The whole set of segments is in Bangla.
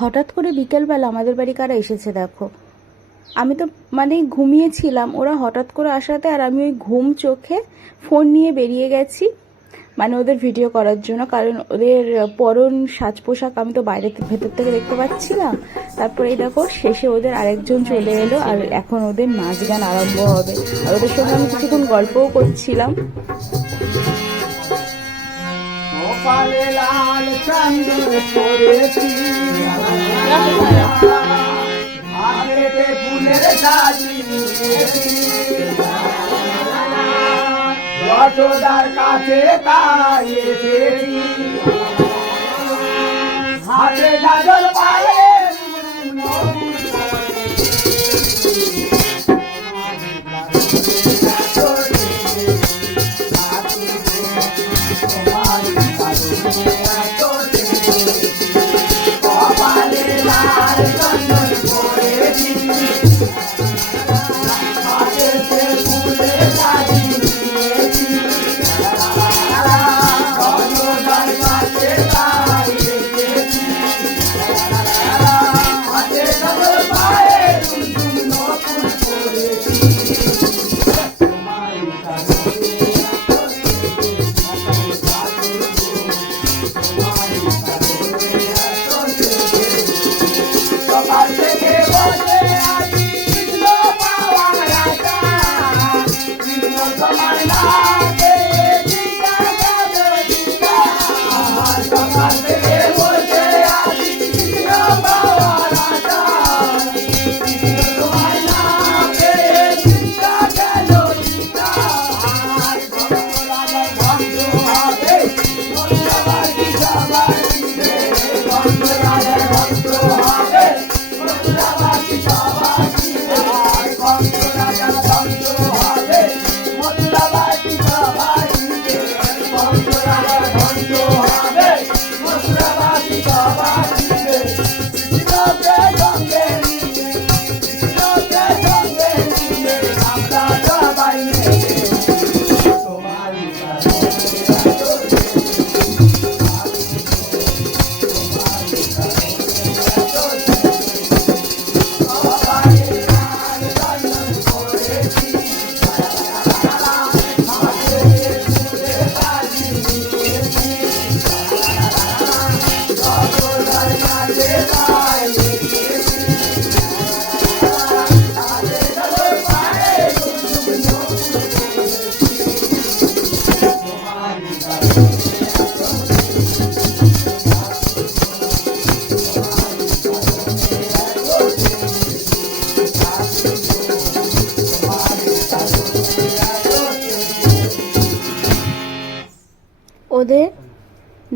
হঠাৎ করে বিকেলবেলা আমাদের বাড়ি কারা এসেছে দেখো। আমি তো মানে ঘুমিয়েছিলাম, ওরা হঠাৎ করে আসাতে আর আমি ওই ঘুম চোখে ফোন নিয়ে বেরিয়ে গেছি মানে ওদের ভিডিও করার জন্য, কারণ ওদের পরন সাজ পোশাক আমি তো বাইরে ভেতর থেকে দেখতে পাচ্ছিলাম। তারপরে দেখো, শেষে ওদের আরেকজন চলে এলো আর এখন ওদের নাচ গান আরম্ভ হবে। আর ওদের সঙ্গে আমি কিছুক্ষণ গল্পও করছিলাম। গোপালে লাল চন্দন করেছি হাতেতে ফুলের সাজি নিয়েছি। যশোদার কাছে তাই এসেছি। হাতে গাজর when I go. yeah. ওদের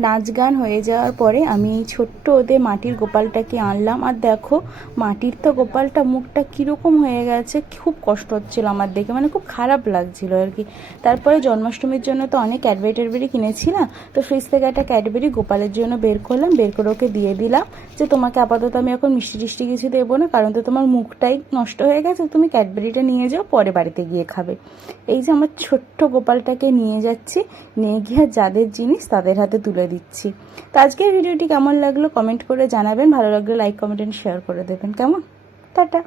নাচ গান হয়ে যাওয়ার পরে আমি এই ছোট্ট ওদের মাটির গোপালটাকে আনলাম। আর দেখো, মাটির তো গোপালটা মুখটা কীরকম হয়ে গেছে, খুব কষ্ট হচ্ছিল আমার দেখে মানে খুব খারাপ লাগছিল আর কি। তারপরে জন্মাষ্টমীর জন্য তো অনেক ক্যাডবেরি ট্যাডবেরি কিনেছিলাম তো ফ্রিজ থেকে একটা ক্যাডবেরি গোপালের জন্য বের করলাম, বের করে ওকে দিয়ে দিলাম যে, তোমাকে আপাতত আমি এখন মিষ্টি টিষ্টি কিছু দেবো না, কারণ তো তোমার মুখটাই নষ্ট হয়ে গেছে তুমি ক্যাডবেরিটা নিয়ে যাও, পরে বাড়িতে গিয়ে খাবে। এই যে আমার ছোট্ট গোপালটাকে নিয়ে যাচ্ছি, নিয়ে গিয়ে যাদের জিনিস তাদের হাতে তুলে দিচ্ছি। তো আজকের ভিডিওটি কেমন লাগল কমেন্ট করে জানাবেন। ভালো লাগলে লাইক কমেন্ট শেয়ার করে দেবেন। কেমন? টাটা।